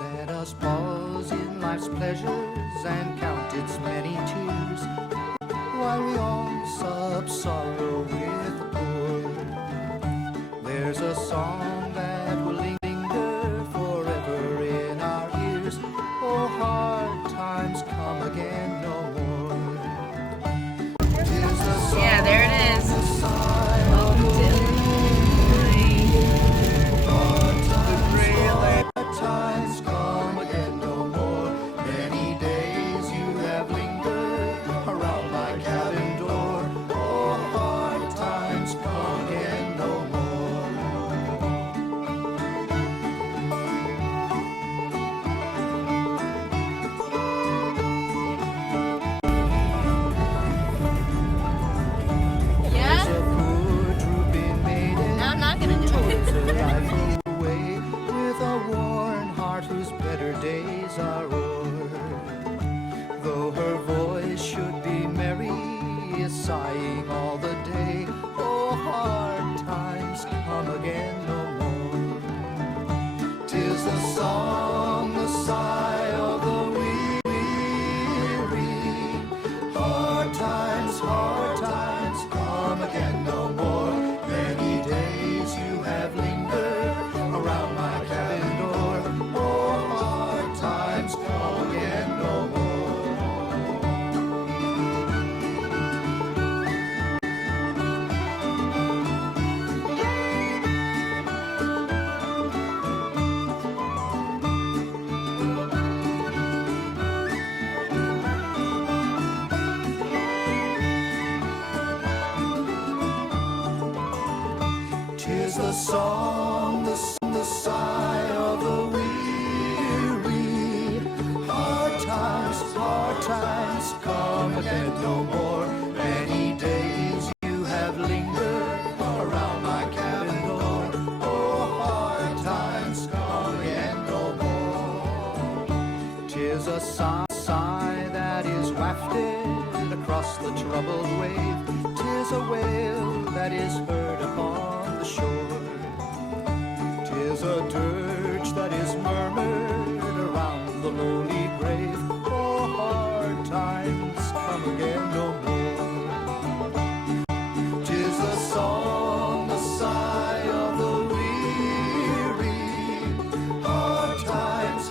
Let us pause in life's pleasures and count its many tears, while we all sup sorrow with the poor. There's a song that will linger forever in our ears. Oh, hard times come again no more. Yeah, there it is. Welcome to Hard times come again no more. Many days you have lingered around my cabin door. Oh, hard times come again no more. Yeah? There's a poor drooping maiden No, I'm not gonna do toils it. her life away with a worn heart whose better days are o'er. Though her voice should be merry, is sighing all the day. Oh, hard times come again no more. 'Tis the song, the sigh of the weary. Hard times come again no more. Many days you have lingered around my cabin door. Oh, hard times come again no more. Tis the song, the sigh of the weary. Hard times come again no more. Many days you have lingered around my cabin door. Oh, hard times come again no more. 'Tis a sigh that is wafted across the troubled wave. 'Tis a wail that is heard upon the shore. 'Tis a dirge that is murmured around the lowly grave. Oh, hard times come again no more. 'Tis the song, the sigh of the weary. Hard times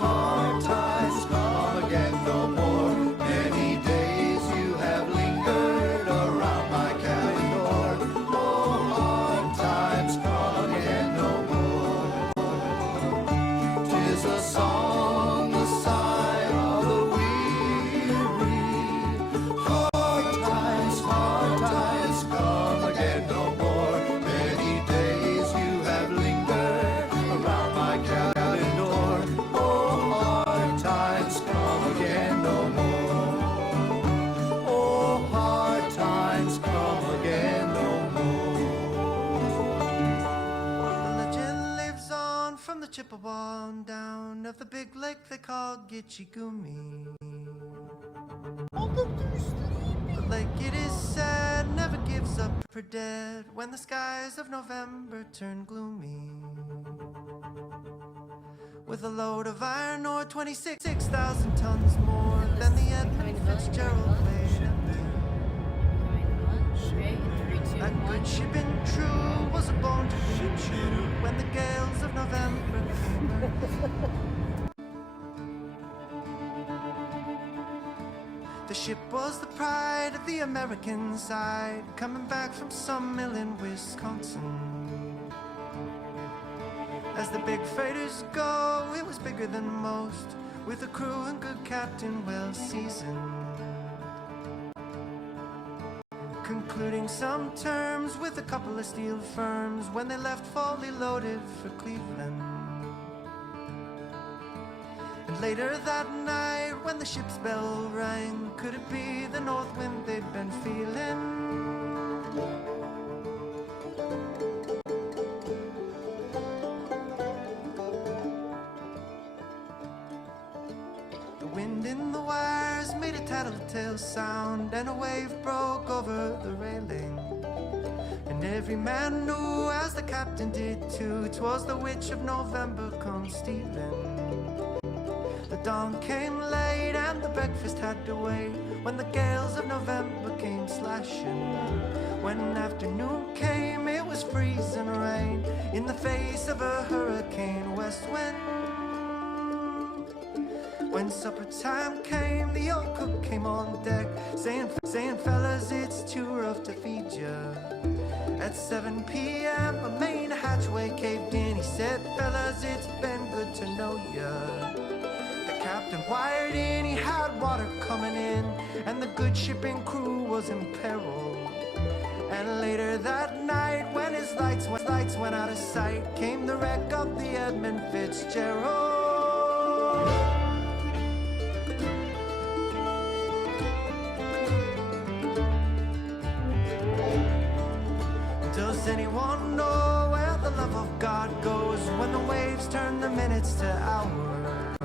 come again no more. Many days you have lingered around my cabin door. Oh, hard times come again no more. 'Tis a song, the sigh of the weary. Hard times come again no more. Many days you have lingered around my cabin door. Oh, hard times come again no more. Oh, hard times come again no more. The legend lives on from the Chippewa down of the big lake they call Gitchigumi. The lake, it is said, never gives up her dead when the skies of November turn gloomy. With a load of iron ore, 26,000 tons more than the Edmund Fitzgerald laid empty. That good ship in true was a bone to be true when the gales of November came early. The ship was the pride of the American side, coming back from some mill in Wisconsin. As the big freighters go, it was bigger than most, with a crew and good captain well seasoned. Concluding some terms with a couple of steel firms when they left fully loaded for Cleveland. And later that night when the ship's bell rang, could it be the north wind they'd been feeling? The wind in the wires made a tattletale sound, and a wave broke over the railing. And every man knew, as the captain did too, 'twas the witch of November come stealing. dawn came late and the breakfast had to wait. When the gales of November came slashing, when afternoon came, it was freezing rain in the face of a hurricane west wind. When supper time came, the old cook came on deck, saying, fellas, it's too rough to feed ya. At 7 p.m., a main hatchway caved in. He said, fellas, it's been good to know ya. The captain wired in, he had water coming in, and the good shipping crew was in peril. And later that night, when his lights went out of sight, came the wreck of the Edmund Fitzgerald. Does anyone know where the love of God goes when the waves turn the minutes to hours?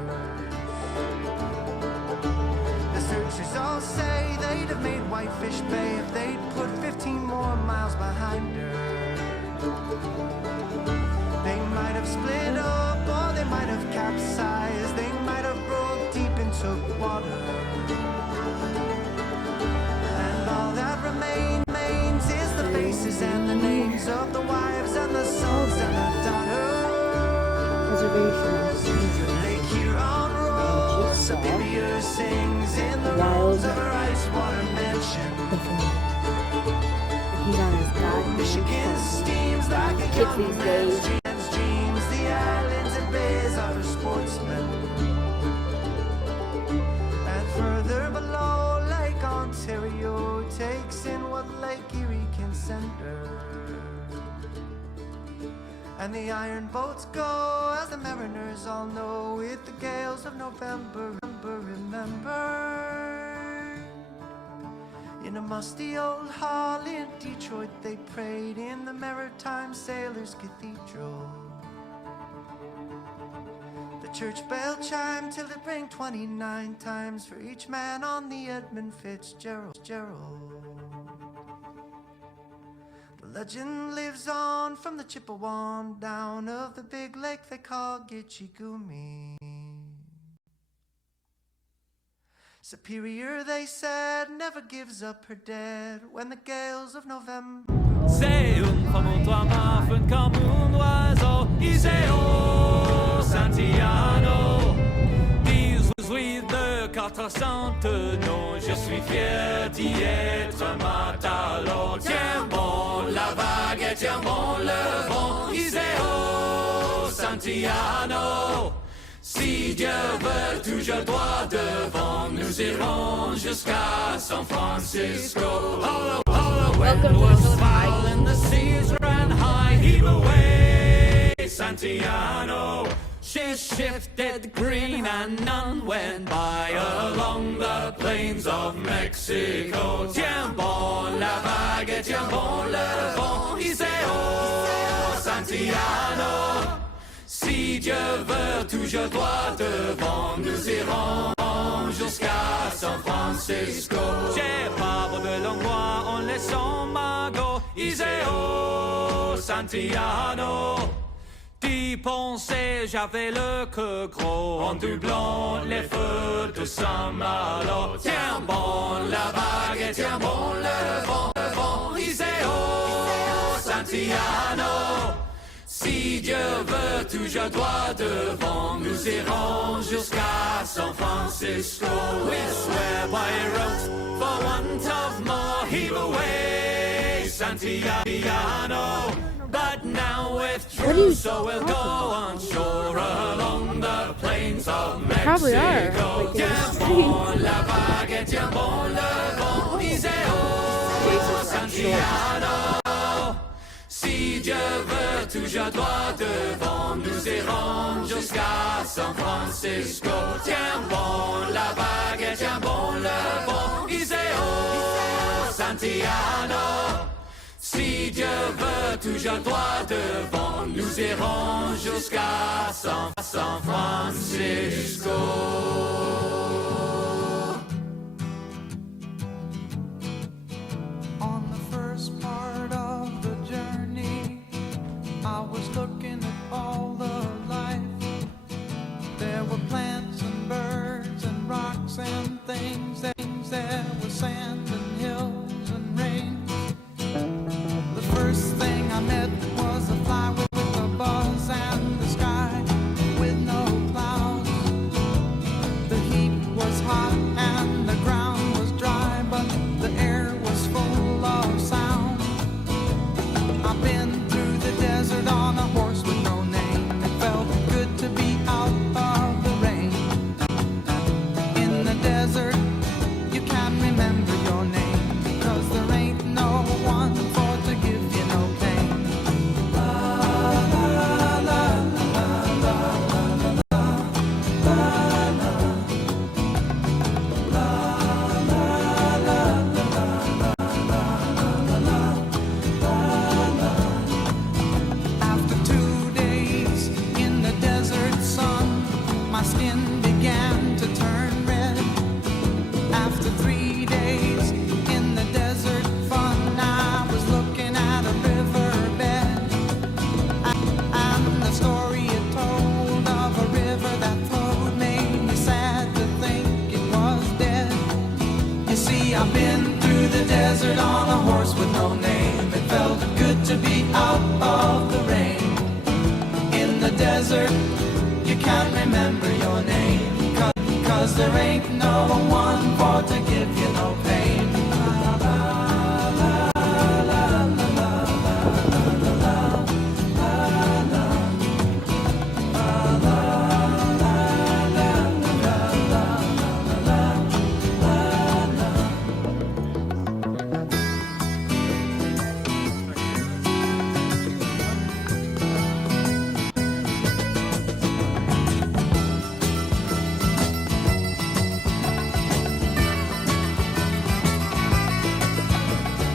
The searchers all say they'd have made Whitefish Bay if they'd put 15 more miles behind her. They might have split up or they might have capsized. They might have broke deep and took water. And all that remains is the faces and the names of the wives and the sons and the daughters. Lake Huron rolls, Superior sings in the roads of her ice water mansion. Michigan steams like a young man's dreams. The islands and bays are for sportsmen. And further below, Lake Ontario takes in what Lake Erie can send her. And the iron boats go, as the mariners all know, with the gales of November. Remember, in a musty old hall in Detroit, they prayed in the Maritime Sailors Cathedral. The church bell chimed till it rang 29 times for each man on the Edmund Fitzgerald. The legend lives on from the Chippewa down of the big lake they call Gitchigumi. Superior, they said, never gives up her dead when the gales of November. C'est une femme au toit muffin comme un oiseau. Iseo Santiano. 18 de 400 noms. Je suis fier d'y être matelot. Tiens bon la vague et tiens bon le vent. Iseo Santiano. Si Dieu veut, toujours droit devant, nous irons jusqu'à San Francisco. Welcome to the Philippines. And the seas ran high, heave away, Santiano. She shifted green and none went by along the plains of Mexico. Tiens bon la vague, tiens bon le vent, Iseo Santiano. Si Dieu veut, toujours droit devant, nous irons jusqu'à San Francisco. J'ai pas de l'angoisse en laissant Mago, Iseo Santiano. D'y penser, j'avais le cœur gros en doublant les feux de Saint-Malo. Tiens bon la vague et tiens bon le vent, Iseo Santiano. Si Dieu veut, toujours droit devant, nous irons jusqu'à San Francisco. We swear by route, for want of more, heave away, Santiano. But now with truth, so we'll go on shore along the plains of Mexico. Probably are. Tiens bon la vague et tiens bon le vent, Iseo Santiano. Si Dieu veut, toujours droit devant, nous irons jusqu'à San Francisco. Tiens bon la vague et tiens bon le vent, Iseo Santiano. Si Dieu veut, toujours droit devant, nous irons jusqu'à San Francisco. On the first part of the journey, I was looking at all the life. There were plants and birds. out of the rain. In the desert, you can't remember your name, 'cause there ain't no one for to give you no pain.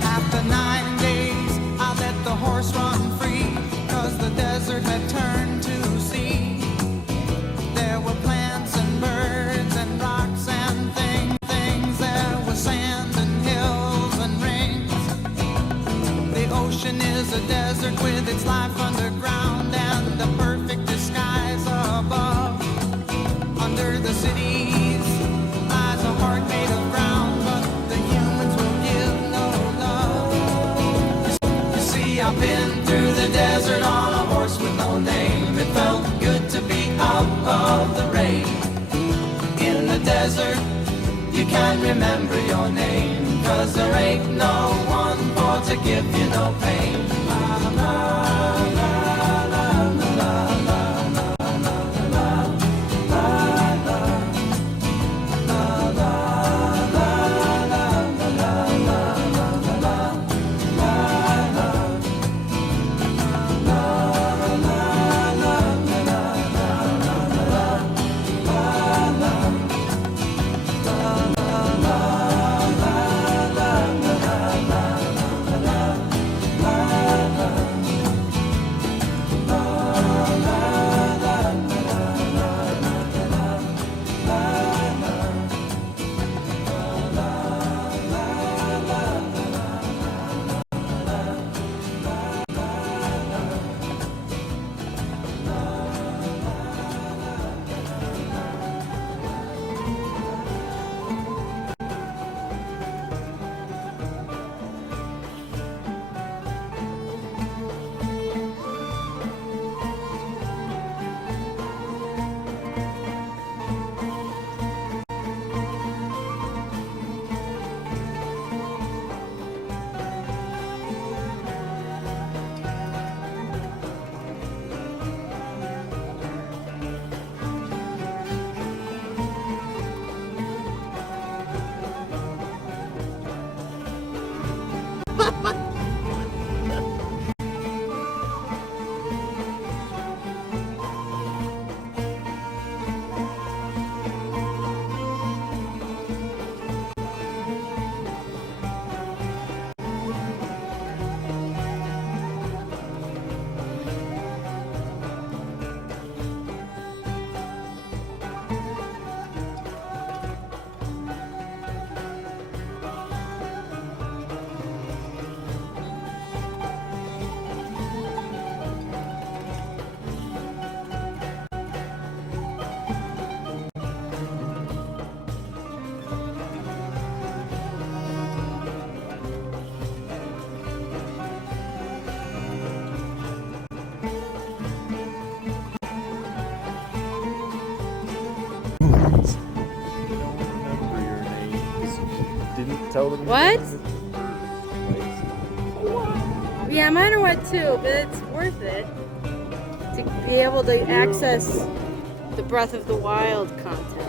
After 9 days, I let the horse run free, 'cause the desert had turned to sea. There were plants and birds and rocks and things. There was sand and hills and rings. The ocean is a desert with its life underground and a perfect disguise above. Under the cities lies a heart made of brown, but the humans will give no love. You see, I've been through the desert on a horse with no name. It felt good to be out of the rain. In the desert, you can't remember your name, 'cause there ain't no one for to give you no pain. La, la, la, la, la, la, la, la, la, Tell them. What? Yeah, mine are wet too, but it's worth it to be able to access the Breath of the Wild content.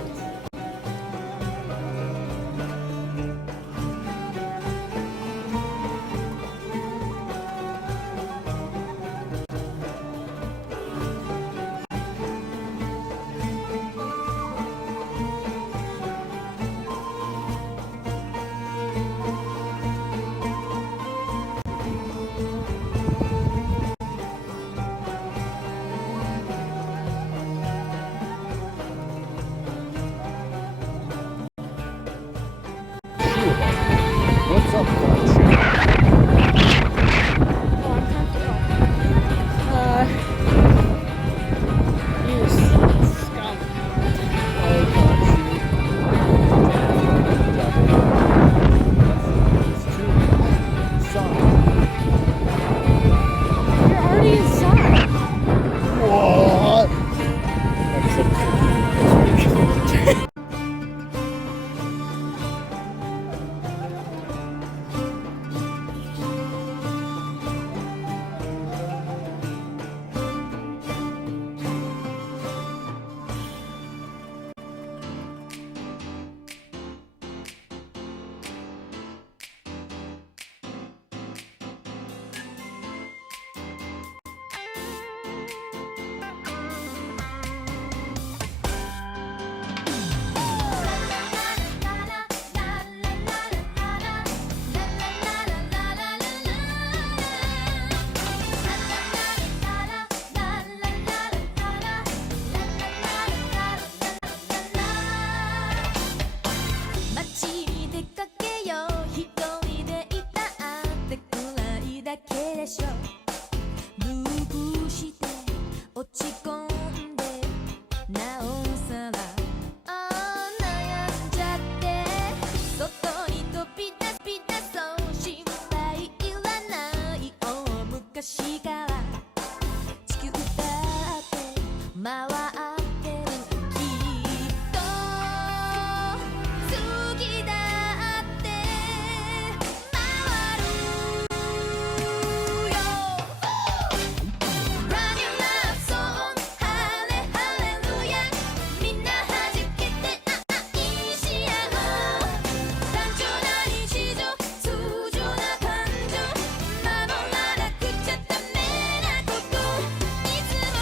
回ってるきっと次だって回るよ Run your love song ハレハレルヤみんな弾けて愛し合おう単調な日常通常な感情守らなくちゃダメなこといつも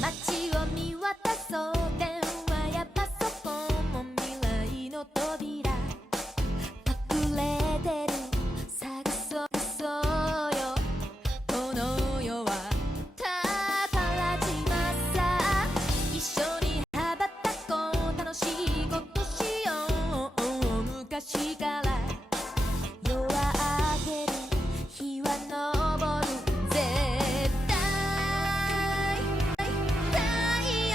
街を見渡そう電話やパソコンも未来の扉隠れてる探そうよこの世は宝島さ一緒に羽ばたこう楽しいことしよう昔から夜は明ける日は昇る絶対太陽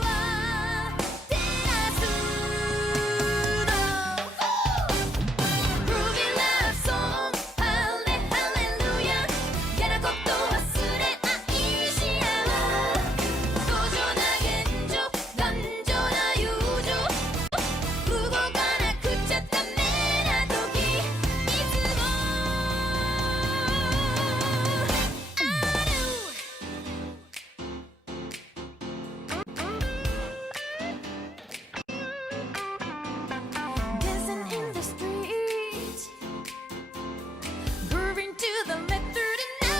は照らすの Groovy love song ハレハレルヤ嫌なこと忘れ愛し合おう強情な現状頑丈な友情動かなくちゃダメな時いつもある Dancing in the streets grooving to the rhythm through the night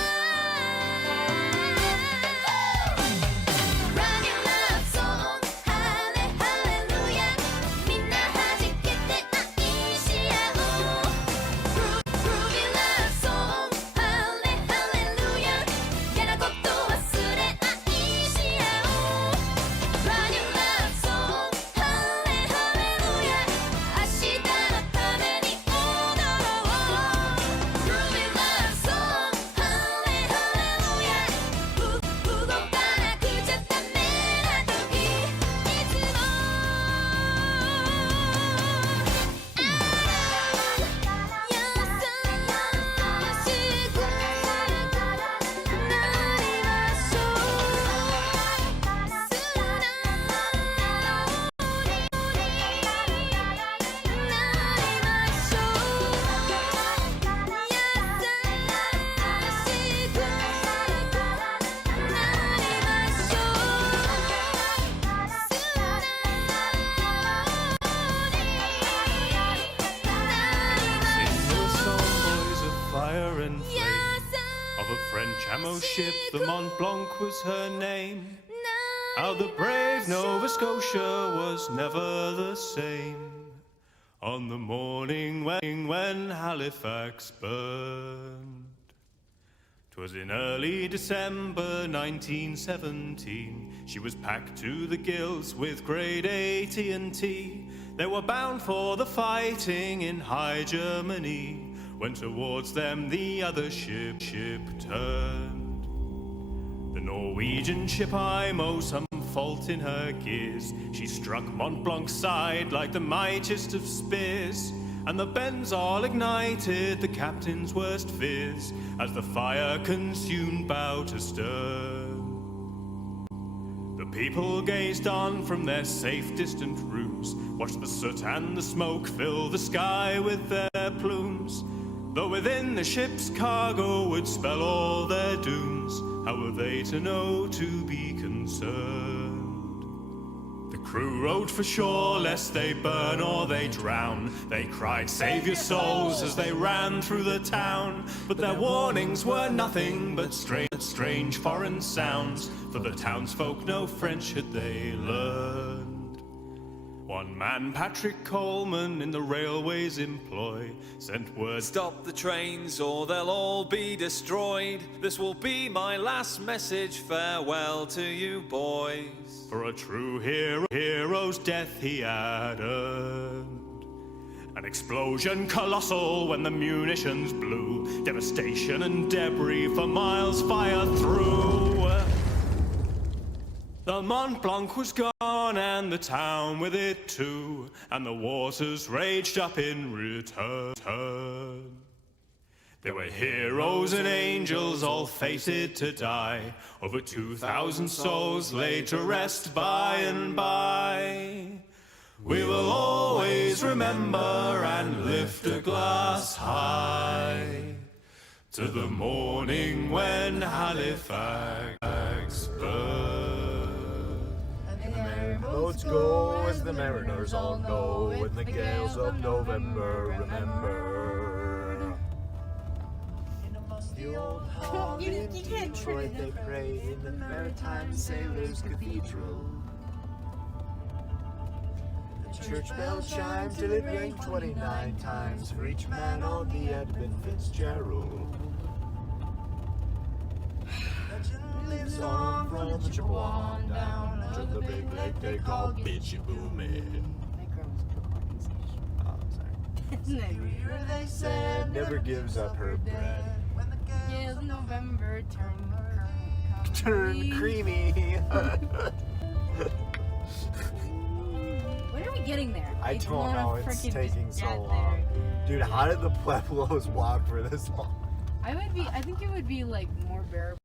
Run your love song ハレハレルヤみんな弾けて愛し合おう Groovy love song ハレハレルヤ嫌なこと忘れ愛し合おう Run your love song ハレハレルヤ明日のために踊ろう Groovy love song ハレハレルヤ動かなくちゃダメな時いつも優しくなりましょう素直になりましょう優しくなりましょう素直に Sing your song, boys of fire and flame, of a French ammo ship, the Mont Blanc was her name. How the brave Nova Scotia was never the same on the morning when Halifax burned. 'Twas in early December 1917. She was packed to the gills with grade A TNT. They were bound for the fighting in high Germany, when towards them the other ship turned. The Norwegian ship IMO, some fault in her gears. She struck Mont Blanc's side like the mightiest of spears, and the bends all ignited the captain's worst fears, as the fire consumed bow to stern. The people gazed on from their safe distant rooms, watched the soot and the smoke fill the sky with their plumes. Though within the ship's cargo would spell all their dooms, how were they to know to be concerned? The crew rowed for shore lest they burn or they drown. They cried, "Save your souls," as they ran through the town. But their warnings were nothing but strange foreign sounds, for the townsfolk no French had they learned. One man, Patrick Coleman, in the railway's employ, sent word, Stop the trains or they'll all be destroyed. This will be my last message. Farewell to you boys. for a true hero's death he had earned. An explosion colossal when the munitions blew. Devastation and debris for miles fire through. The Mont Blanc was gone and the town with it too, and the waters raged up in return. There were heroes and angels all fated to die. Over 2,000 souls laid to rest by and by. We will always remember and lift a glass high to the morning when Halifax burned. And the merry boats go as the mariners all know, in the gales of November, remember. In a musty old hall in Detroit they pray in the Maritime Sailors' Cathedral. The church bell chimed till it rang 29 times for each man on the Edmund Fitzgerald. Legend lives on from the Chippewa down to the big lake they call Bitchaboomin. Oh, sorry. They said never gives up her bread. Yes, November Turn creamy. When are we getting there? I don't wanna know, it's frickin' taking just so get long. there. Dude, how did the Pueblos walk for this long? I think it would be like more bearable.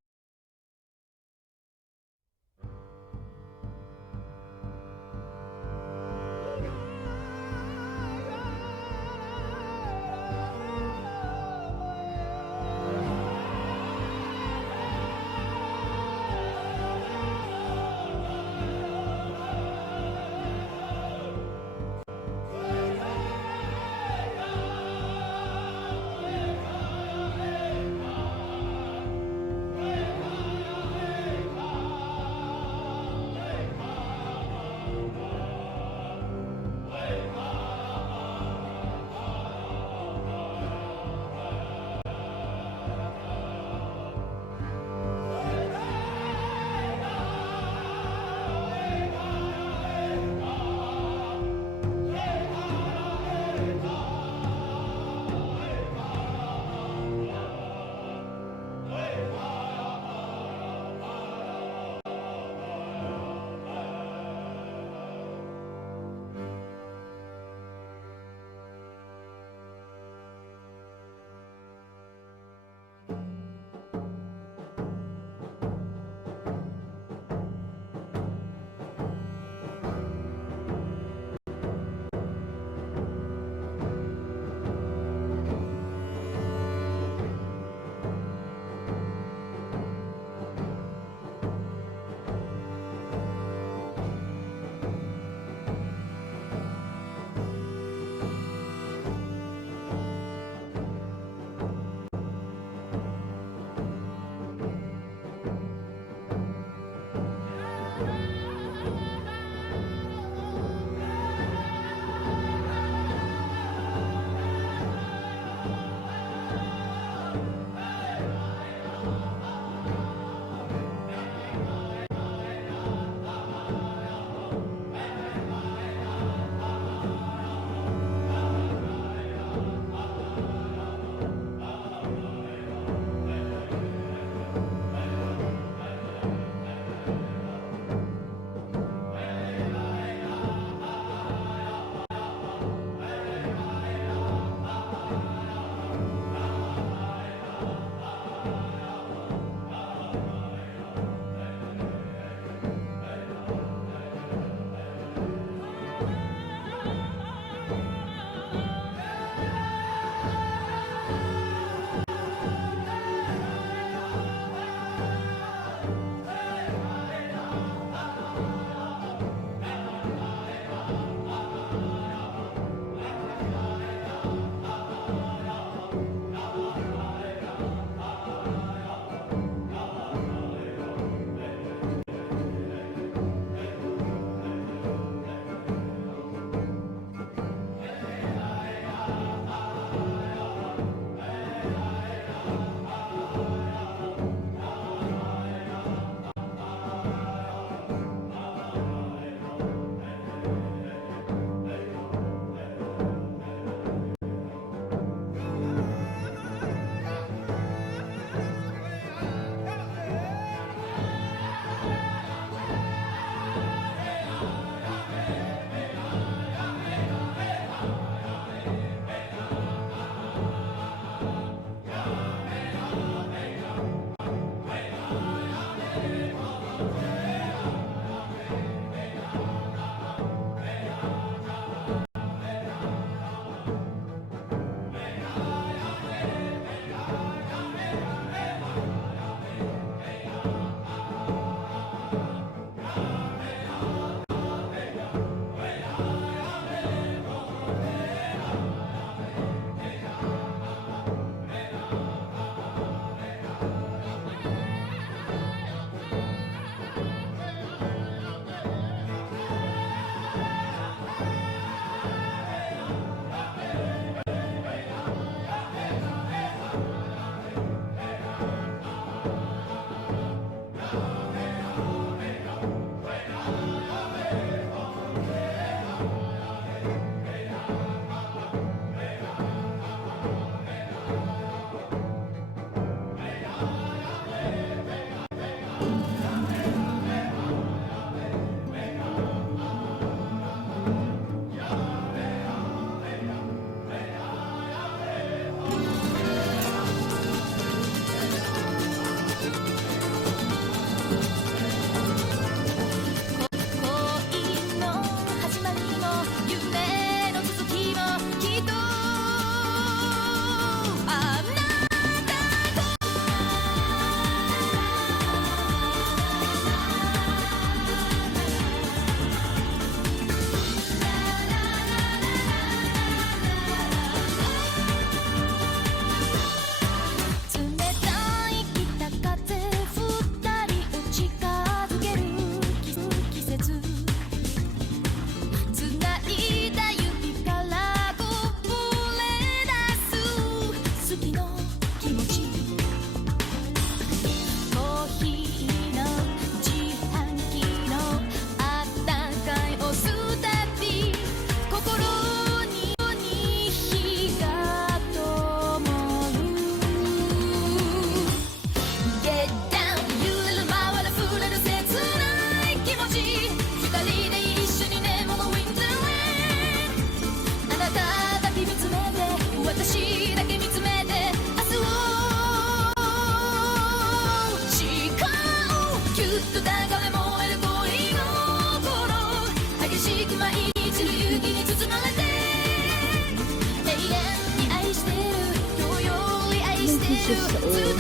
It's just old.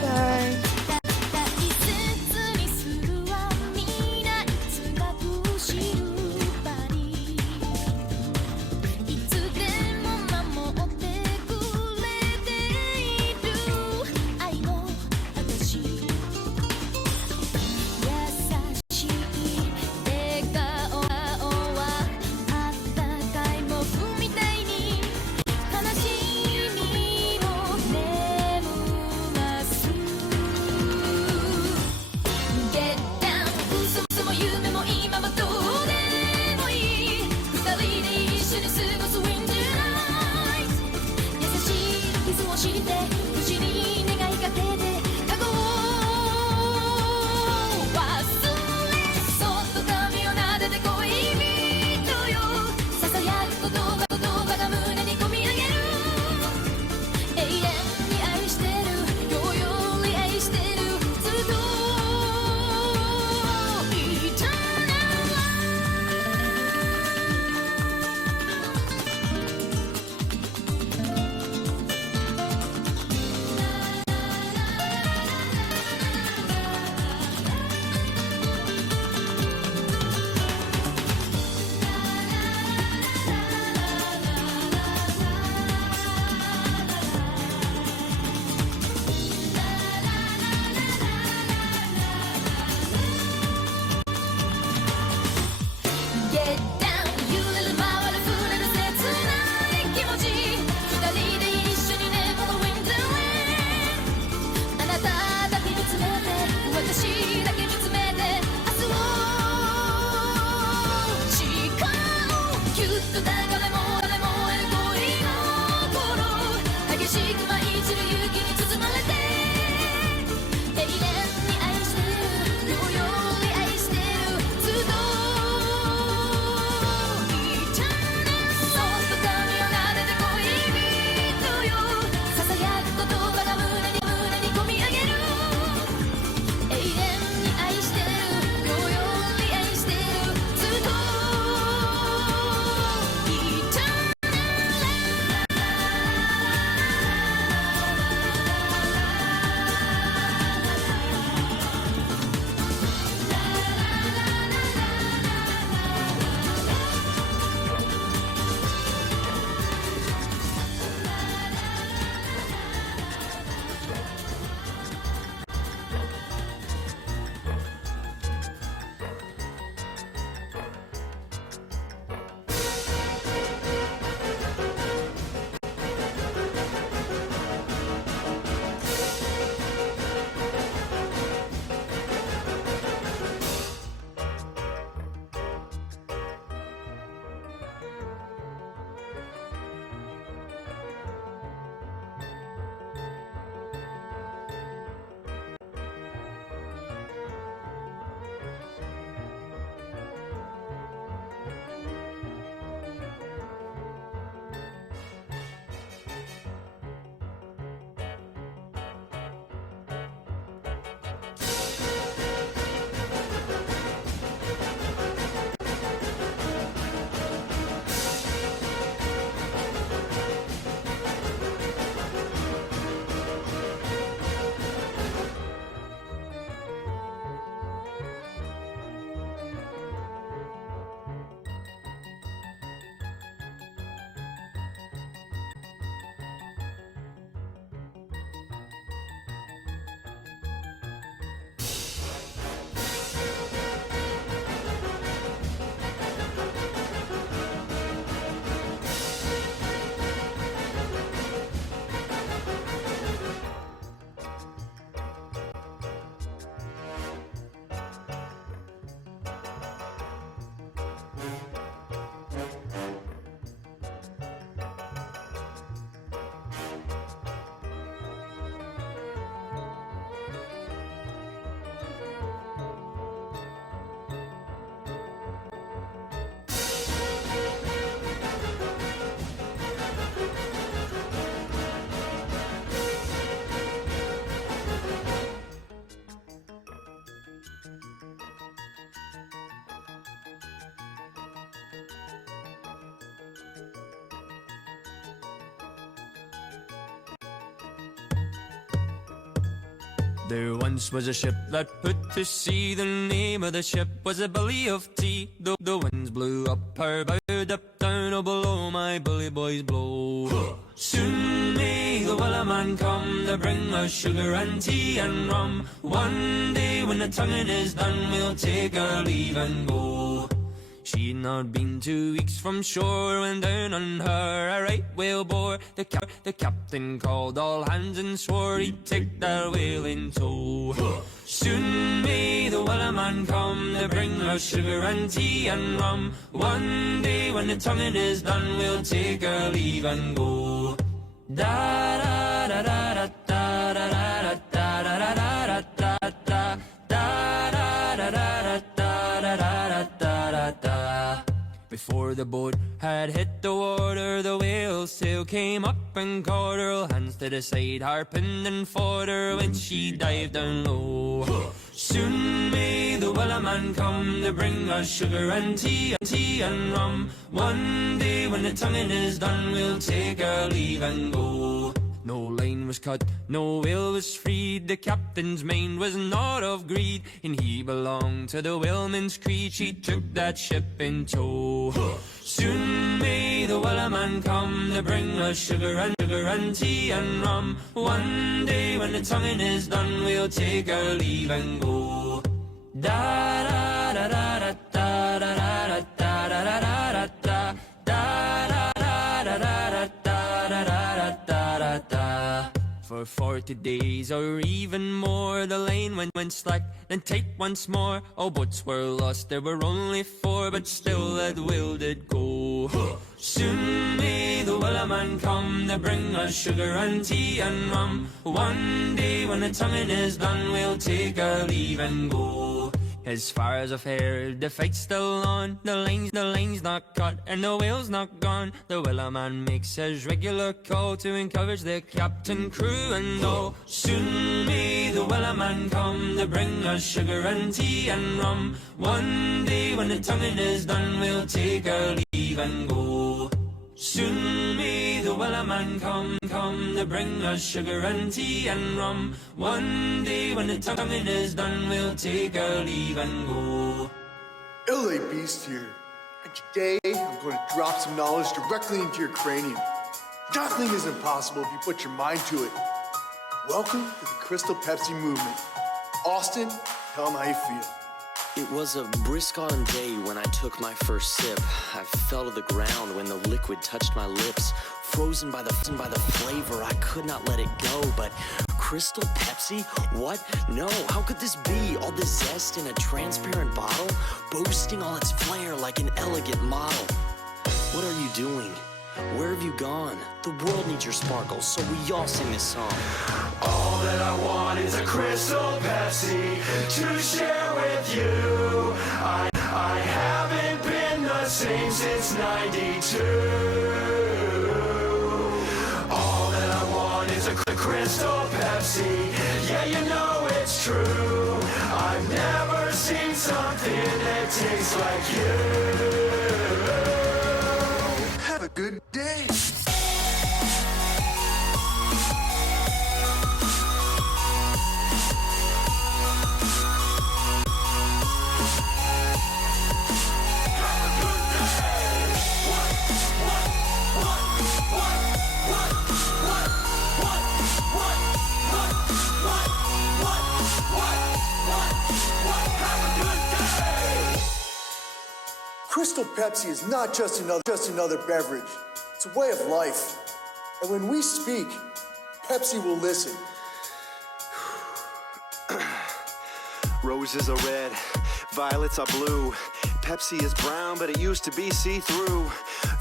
Sorry. 大切にするは未来つがくしるばりいつでも守ってくれている愛の私優しい手 There once was a ship that put to sea. The name of the ship was a Billy of Tea. The winds blew up her bow, up down, oh below my bully boys blow. Soon may the Wellerman come to bring us sugar and tea and rum. One day when the tonguing is done, we'll take our leave and go. She'd not been 2 weeks from shore when down on her a right whale bore. The captain called all hands and swore he'd take that whale in tow. Soon may the Wellerman come to bring us sugar and tea and rum. One day when the tonguing is done, we'll take our leave and go. Da da da da da da da da da da da da da da da da da da. Before the boat had hit the water, the whale's tail came up and caught her. Hands to the side, harping and fought her when she dived down low. Soon may the Wellerman come to bring us sugar and tea and rum. One day when the tonguing is done, we'll take our leave and go. No line was cut, no whale was freed. The captain's mind was not of greed, and he belonged to the whaleman's creed. She took that ship in tow. Soon may the Wellerman come to bring us sugar and tea and rum. One day when the tonguing is done, we'll take our leave and go. Da da da da da da da da da da da da da da. For 40 days or even more, the lane went slack, then tight once more. All boats were lost, there were only 4, but still that whale did go. Soon may the Wellerman come to bring us sugar and tea and rum. One day when the tonguing is done, we'll take our leave and go. As far as I've heard, the fight's still on. The line's not cut and the whale's not gone. The Wellerman makes his regular call to encourage the captain, crew and all. Soon may the Wellerman come to bring us sugar and tea and rum. One day when the tonguing is done, we'll take our leave and go. Soon may the Wellerman come to bring us sugar and tea and rum. One day when the tonguing is done, we'll take our leave and go. LA Beast here, and today I'm going to drop some knowledge directly into your cranium. Nothing is impossible if you put your mind to it. Welcome to the Crystal Pepsi movement. Austin, tell them how you feel. It was a brisk autumn day when I took my first sip. I fell to the ground when the liquid touched my lips. Frozen by the flavor, I could not let it go. But Crystal Pepsi? What? No, how could this be? All this zest in a transparent bottle, boasting all its flair like an elegant model. What are you doing? Where have you gone? The world needs your sparkle, so we all sing this song. All that I want is a Crystal Pepsi to share with you. I haven't been the same since '92. All that I want is a Crystal Pepsi. Yeah, you know it's true. I've never seen something that tastes like you. Have a good day. Crystal Pepsi is not just another beverage. It's a way of life. And when we speak, Pepsi will listen. Roses are red, violets are blue. Pepsi is brown, but it used to be see-through.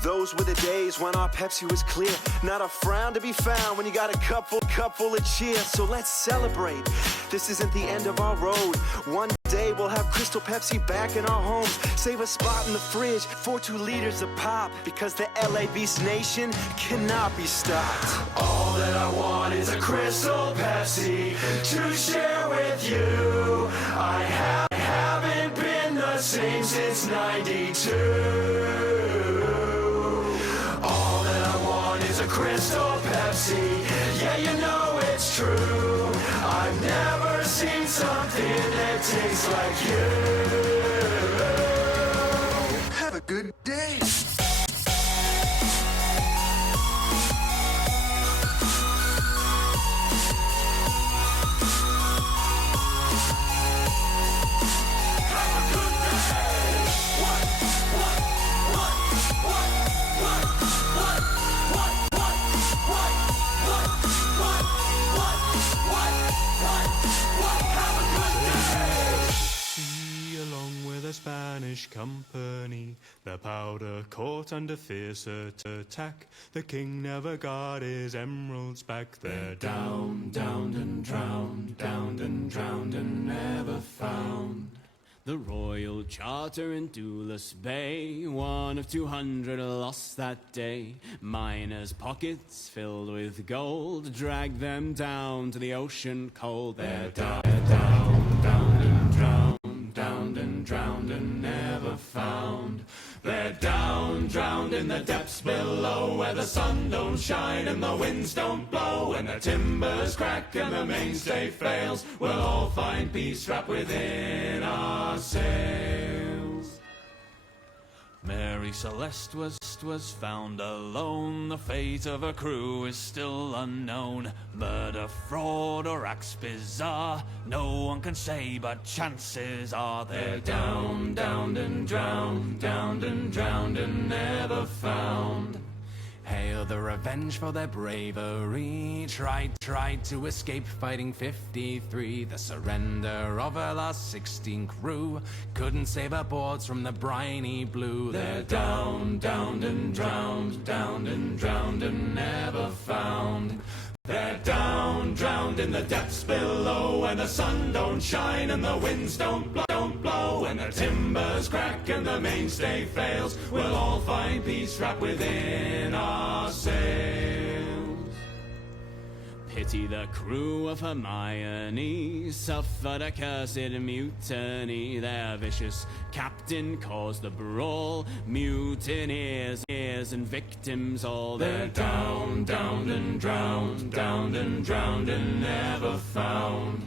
Those were the days when our Pepsi was clear. Not a frown to be found when you got a cup full of cheer. So let's celebrate. This isn't the end of our road. One day we'll have Crystal Pepsi back in our homes. Save a spot in the fridge for 2 liters of pop. Because the LA Beast Nation cannot be stopped. All that I want is a Crystal Pepsi to share with you. I haven't been the same since '92. All that I want is a Crystal Pepsi. Yeah, you know it's true. I've never something that tastes like you. Have a good day. The Spanish company, the powder caught under fierce attack. The king never got his emeralds back. They're down, downed and drowned, downed and drowned and never found. The Royal Charter in Dulles Bay, one of 200 lost that day. Miners' pockets filled with gold dragged them down to the ocean cold. They're down, downed and drowned, downed and drowned and never found. They're down, drowned in the depths below, where the sun don't shine and the winds don't blow. When the timbers crack and the mainstay fails, we'll all find peace wrapped within our sails. Mary Celeste was found alone. The fate of her crew is still unknown. Murder, fraud, or acts bizarre, no one can say, but chances are they're down, downed and drowned, downed and drowned and never found. Hail the Revenge for their bravery. Tried to escape fighting 53. The surrender of her last 16 crew couldn't save her boards from the briny blue. They're down, downed and drowned, downed and drowned and never found. They're down, drowned in the depths below, where the sun don't shine and the winds don't blow. When the timbers crack and the mainstay fails, we'll all find peace wrapped within our sails. Pity the crew of Hermione suffered a cursed mutiny. Their vicious captain caused the brawl, mutineers and victims all. They're down, downed and drowned, downed and drowned and never found.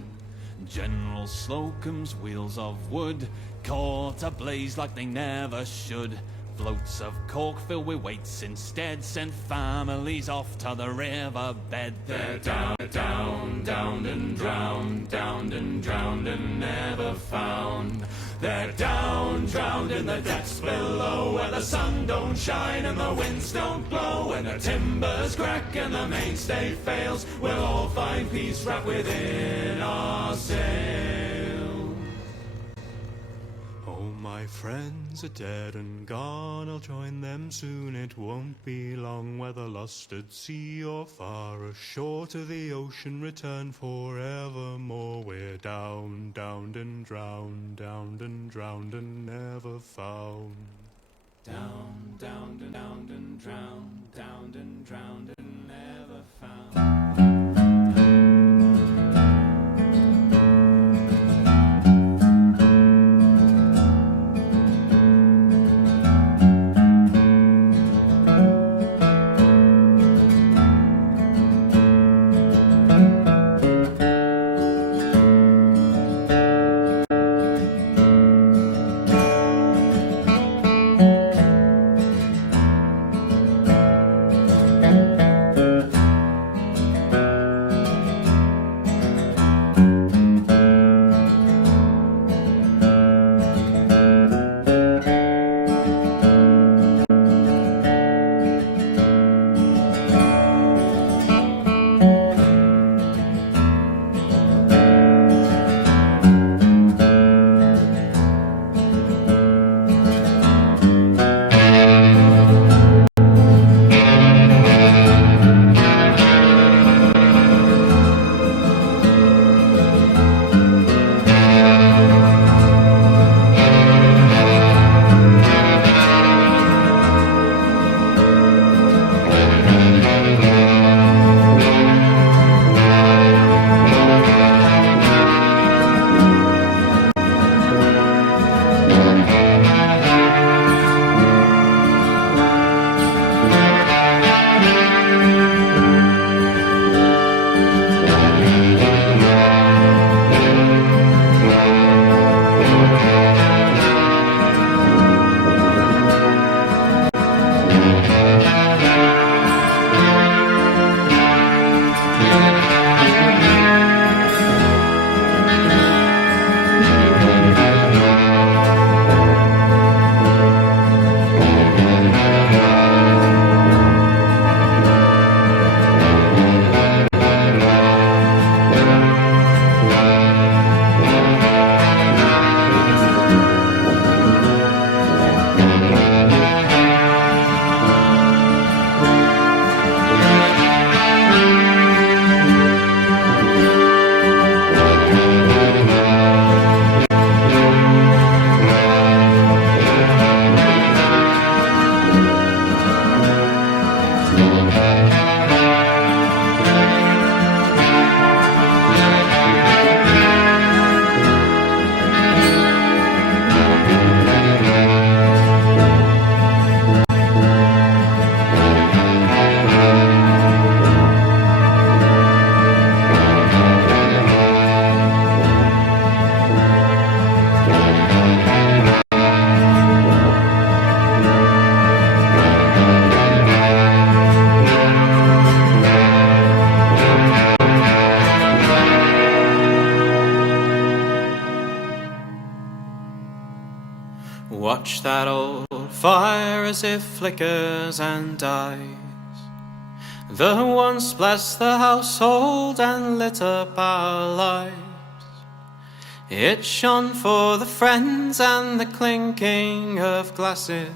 General Slocum's wheels of wood caught ablaze like they never should. Floats of cork filled with weights instead sent families off to the riverbed. They're down, downed and drowned, downed and drowned and never found. They're down, drowned in the depths below, where the sun don't shine and the winds don't blow. When the timbers crack and the mainstay fails, we'll all find peace wrapped within our sails. Oh, my friends are dead and gone, I'll join them soon, it won't be long. Whether lost at sea or far ashore, to the ocean return forevermore. We're down, downed and drowned, downed and drowned and never found. Down, downed and downed and drowned, downed and drowned and never found. Watch that old fire as it flickers and dies. The once blessed the household and lit up our lives. It shone for the friends and the clinking of glasses.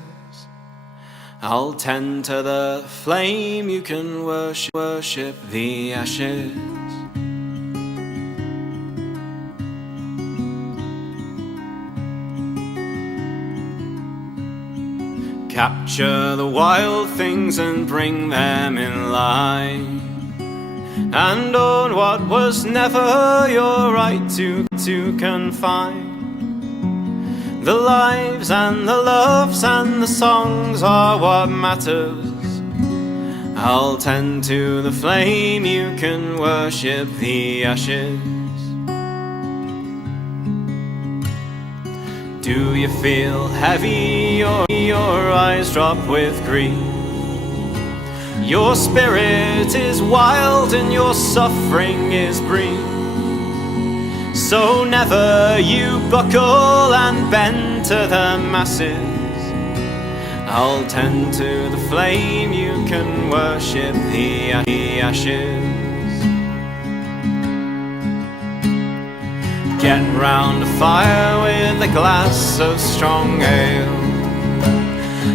I'll tend to the flame, you can worship the ashes. Capture the wild things and bring them in line, and own what was never your right to confine. The lives and the loves and the songs are what matters. I'll tend to the flame, you can worship the ashes. Do you feel heavy or your eyes drop with grief? Your spirit is wild and your suffering is brief. So never you buckle and bend to the masses. I'll tend to the flame, you can worship the ashes. Get round a fire with a glass of strong ale,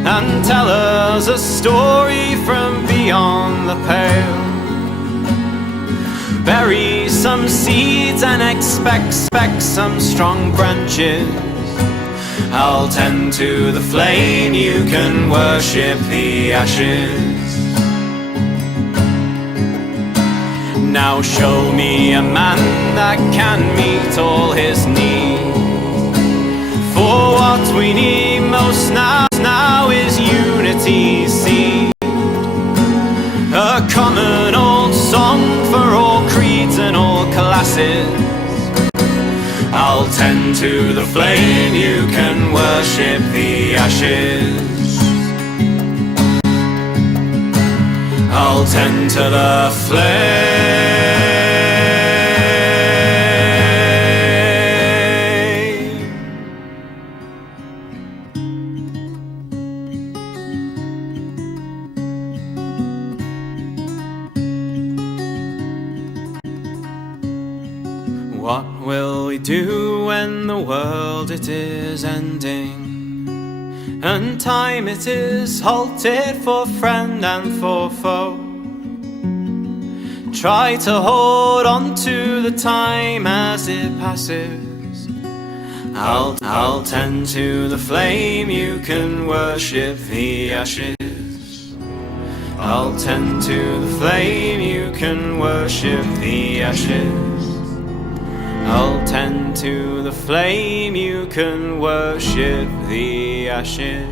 and tell us a story from beyond the pale. Bury some seeds and expect some strong branches. I'll tend to the flame, you can worship the ashes. Now show me a man that can meet all his needs. For what we need most now is unity seed. A common old song for all creeds and all classes. I'll tend to the flame, you can worship the ashes. I'll tend to the flame. What will we do when the world it is ending, and time it is halted for friend and for foe? Try to hold on to the time as it passes. I'll tend to the flame, you can worship the ashes. I'll tend to the flame, you can worship the ashes. I'll tend to the flame, you can worship the ashes.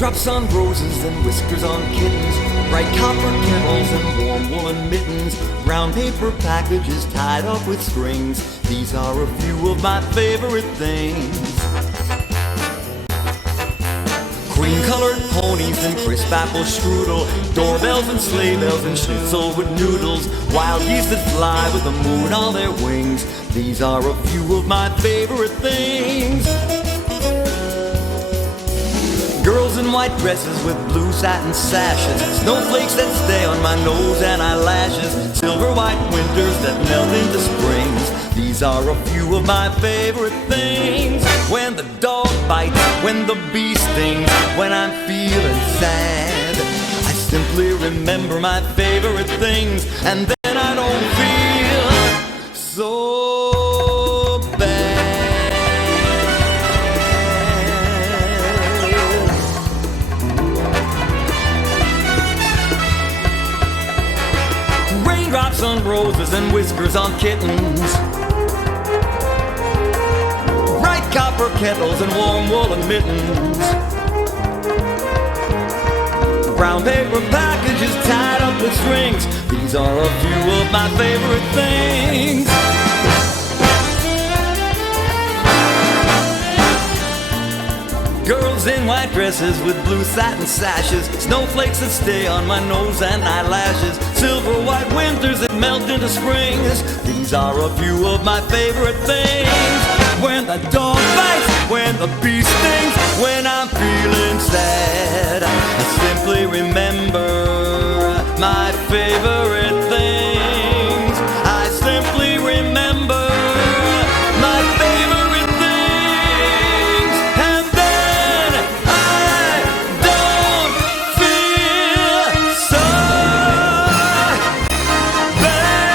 Raindrops on roses and whiskers on kittens, bright copper kettles and warm woolen mittens, brown paper packages tied up with strings. These are a few of my favorite things. Cream-colored ponies and crisp apple strudel, doorbells and sleigh bells and schnitzel with noodles, wild geese that fly with the moon on their wings. These are a few of my favorite things. Girls in white dresses with blue satin sashes, snowflakes that stay on my nose and eyelashes, silver white winters that melt into springs. These are a few of my favorite things. When the dog bites, when the bee stings, when I'm feeling sad, I simply remember my favorite things, and then I don't feel so bad. Raindrops on roses and whiskers on kittens, bright copper kettles and warm woolen mittens, brown paper packages tied up with strings. These are a few of my favorite things. Girls in white dresses with blue satin sashes, snowflakes that stay on my nose and eyelashes, silver white winters that melt into springs. These are a few of my favorite things. When the dog bites, when the bee stings, when I'm feeling sad, I simply remember my favorite things. I simply remember my favorite things, and then I don't feel so bad.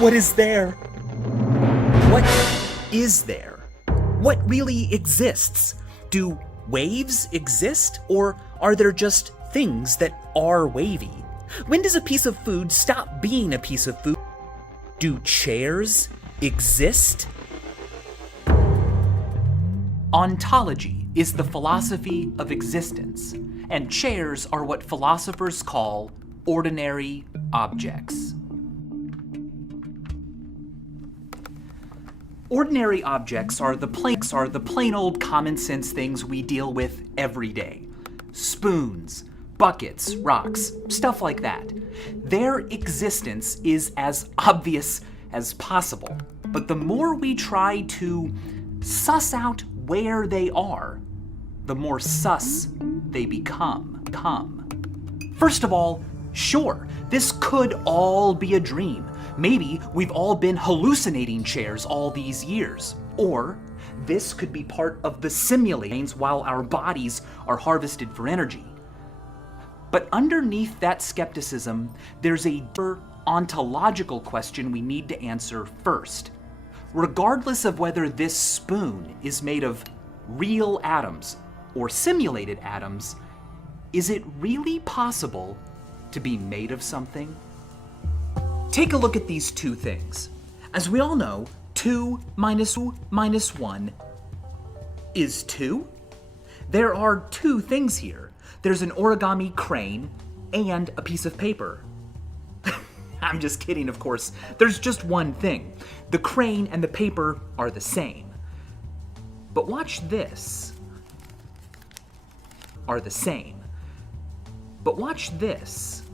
What is there? What is there? What really exists? Do waves exist, or are there just things that are wavy? When does a piece of food stop being a piece of food? Do chairs exist? Ontology is the philosophy of existence, and chairs are what philosophers call ordinary objects. Ordinary objects are the plain old common sense things we deal with every day. Spoons, buckets, rocks, stuff like that. Their existence is as obvious as possible, but the more we try to suss out where they are, the more sus they become. First of all, sure, this could all be a dream. Maybe we've all been hallucinating chairs all these years. Or this could be part of the simulations while our bodies are harvested for energy. But underneath that skepticism, there's a deeper ontological question we need to answer first. Regardless of whether this spoon is made of real atoms or simulated atoms, is it really possible to be made of something? Take a look at these two things. As we all know, 2 minus 1 is 2. There are two things here. There's an origami crane and a piece of paper. I'm just kidding, of course. There's just one thing. The crane and the paper are the same. But watch this. Are the same. But watch this.